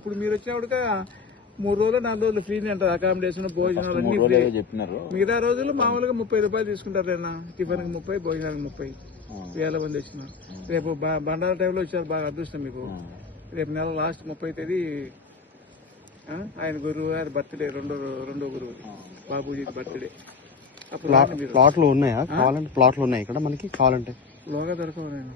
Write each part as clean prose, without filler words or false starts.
ఇప్పుడు మీరు వచ్చినప్పుడుగా 3 రోజులు 4 రోజులు ఫ్రీ అంటారు. అకామిడేషన్ భోజనాలు అన్ని ఫ్రీ. మిగతా రోజులు మామూలుగా 30 రూపాయలు తీసుకుంటారు. టిఫిన్ కి 30, భోజనానికి 30. వేల మంది వచ్చినారు. రేపు బండారా టైంలో వచ్చారు. బాగా అదృష్టం మీకు. రేపు నెల లాస్ట్ 30వ తేదీ ఆయన గురువు గారి బర్త్డే, రెండో గురువు బాబూజీ బర్త్డే. ప్లాట్లు ఉన్నాయా? కావాలంటే ప్లాట్లు ఉన్నాయి ఇక్కడ మనకి. కావాలంటే లోగా దొరకవు. నేను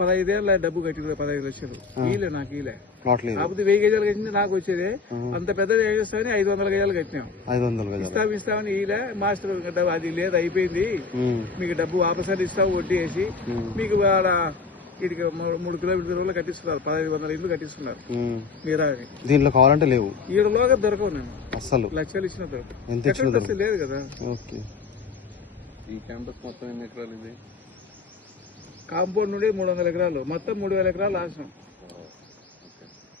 15 ఏళ్ళ డబ్బు కట్టి 15 లక్షలు ఈలే నాకు ఈలే. కాకపోతే 1000 గజాలు కట్టింది నాకు వచ్చేది. అంత పెద్దది చేస్తామని 500 గజాలు కట్టినాం. 500 ఇస్తామని ఈలే. మాస్టర్ డబ్బు అది లేదు, అయిపోయింది, మీకు డబ్బు వాపసారి ఇస్తావు వడ్డీ వేసి. మీకు వీటికి 3 కిలోమీటర్ల కట్టిస్తున్నారు. 1500 ఇల్లు కట్టిస్తున్నారు. మీరా దీంట్లో కావాలంటే లేవు. ఈడలోగా దొరకవు. నేను అసలు లక్షలు ఇచ్చిన దొరకదు. లేదు కదా. ఈ క్యాంపస్ మొత్తం ఎన్ని ఎకరాలు ఇది? కాంపౌండ్ నుండి 300 ఎకరాలు, మొత్తం 3000 ఎకరాలు ఆసం.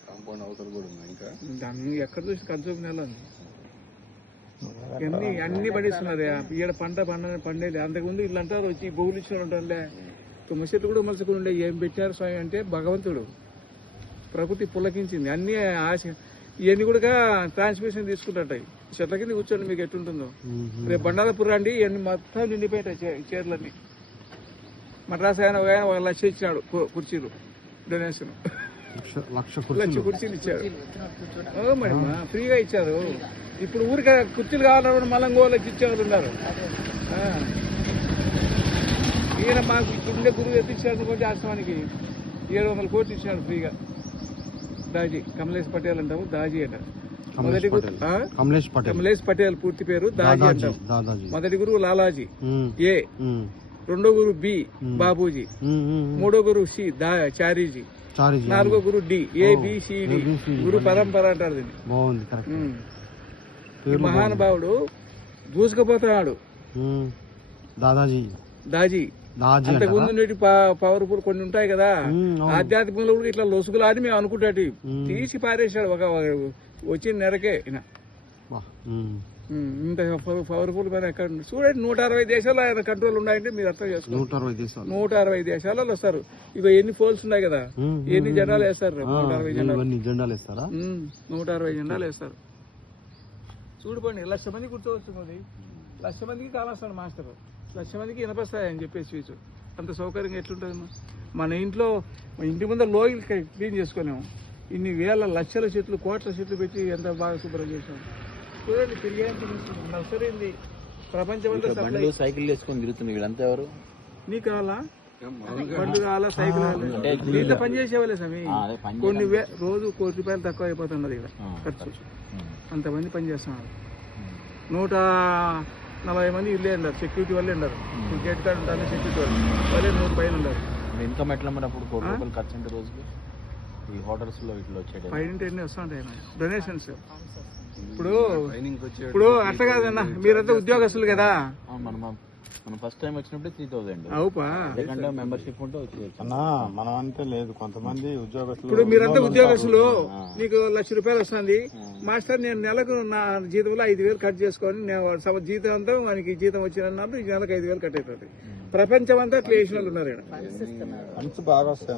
కాంపౌండ్ అవతల కూడా ఉంది. ఇంకా దాన్ని ఎక్కడ చూసి కన్సూమ్ నెల అన్ని పండిస్తున్నారు. ఈడ పండేది. అంతకుముందు ఇల్లు అంటారు వచ్చి బొగులు ఇచ్చిన ఉంటారులే. తుమ్మ చెట్లు కూడా మలుసుకుని ఉండే. ఏం పెట్టారు స్వామి అంటే భగవంతుడు. ప్రకృతి పులకించింది. అన్ని ఆశ ఇవన్నీ కూడా ట్రాన్స్మిషన్ తీసుకుంటాయి. చెట్ల కింద కూర్చోండి, మీకు ఎట్టుంటుందో. రేపు బండారాపూర్ రండి, ఇవన్నీ మొత్తం నిండిపోయాయి చీరలన్నీ. మద్రాసు ఆయన ఒక 1 లక్ష ఇచ్చినాడు కుర్చీలు డొనేషన్. 1,00,000 కుర్చీలు ఇచ్చారు. మరి ఫ్రీగా ఇచ్చారు. ఇప్పుడు ఊరికే కుర్చీలు కావాలన్నా మళ్ళీ ఇంకోళ్ళకి ఇచ్చేవాళ్ళు ఉన్నారు. ఈయన మాకు ఇప్పుడుండే గురువు ఎత్తిచ్చాడు కొంచెం ఆశ్రమానికి 700 కోట్లు ఇచ్చినాడు ఫ్రీగా. దాజీ కమలేష్ పటేల్ అంటాము. దాజీ అంటారు. మొదటి కమలేష్ పటేల్ పూర్తి పేరు దాజీ అంటాం. మొదటి గురువు లాలాజీ ఏ, రెండో గురు బి బాబూజీ, మూడో గురు సి చారీజీ, నాలుగో గురు డి ABCD గురు పరంపర అంటారు దీన్ని. ఈ మహానుభావుడు దూసుకుపోతున్నాడు. దాజీ అంతకు ముందు పవర్ఫుల్ కొన్ని ఉంటాయి కదా. ఆధ్యాత్మికంలో కూడా ఇట్లా లొసుగులు అని మేము అనుకుంటాటి. తీసి పారేశాడు ఒక వచ్చిన నెరకే. ఇంత పవర్ఫుల్ పైన ఎక్కడ చూడండి. 160 దేశాలు ఆయన కంట్రోల్ ఉన్నాయంటే మీరు అర్థం చేసుకోండి. 160 దేశాలలో వస్తారు. ఇక ఎన్ని పోల్స్ ఉన్నాయి కదా, ఎన్ని జెండాలు వేస్తారు. 160 జెండాలు వేస్తారా? 160 జెండాలు వేస్తారు. చూడుకోండి. 1,00,000 మంది కూర్చోవచ్చు. 1,00,000 మందికి కావాల్సిన మాస్టర్, 1,00,000 మందికి ఇనపస్తాయి అని చెప్పేసి స్వీచ్. అంత సౌకర్యంగా ఎట్లుంటుంది. మన ఇంటి ముందర లోయలు క్లీన్ చేసుకున్నాము. ఇన్ని వేల లక్షల చెట్లు, కోట్ల చెట్లు పెట్టి ఎంత బాగా శుభ్రం చేసాం. చూడండి. తిరిగేంత నర్సరీ ఉంది. ప్రపంచమంతా సైకిల్ వేసుకొని తిరుగుతుంది. వీళ్ళంతా ఎవరు? నీకు కావాలా బండ్లు కావాలా, సైకిల్ కావాలా? దీంట్లో పని చేసేవాళ్ళే స్వామి. కొన్ని రోజు ₹1,00,00,000 తక్కువ అయిపోతున్నది ఇక్కడ ఖర్చు. అంతమంది పని చేస్తున్నారు. 140 మంది ఇల్లే ఉండరు. సెక్యూరిటీ వాళ్ళే ఉండరు. గేట్ కార్డు ఉంటారు. సెక్యూరిటీ వాళ్ళే 100 పైన ఉండరు. ఇన్కమ్ ఎట్లా మరి? అప్పుడు ₹1,00,00,000 ఖర్చు అంటే రోజుకి ఈ హోటల్స్ లో ఇట్లా వచ్చేది పైన ఎన్ని వస్తూ ఉంటాయి డొనేషన్స్. ఇప్పుడు అట్లా కాదన్నా, మీరంతా ఉద్యోగస్తులు కదా. మనం ఫస్ట్ టైం వచ్చినప్పుడు 3,000 అవుపా మెంబర్షిప్ ఉంటే వచ్చేది. మనం అంతే లేదు. కొంతమంది ఉద్యోగస్తులు. ఇప్పుడు మీరంతా ఉద్యోగస్తులు, మీకు ₹1,00,000 వస్తుంది. మాస్టర్ నేను నెలకు నా జీతంలో 5,000 కట్ చేసుకొని నేను జీతం అంతా మనకి జీతం వచ్చినప్పుడు ఈ నెలకు 5,000 కట్ అవుతుంది. ప్రపంచం అంతా అట్లా చేసిన వాళ్ళు ఉన్నారు. బాగా వస్తాయి.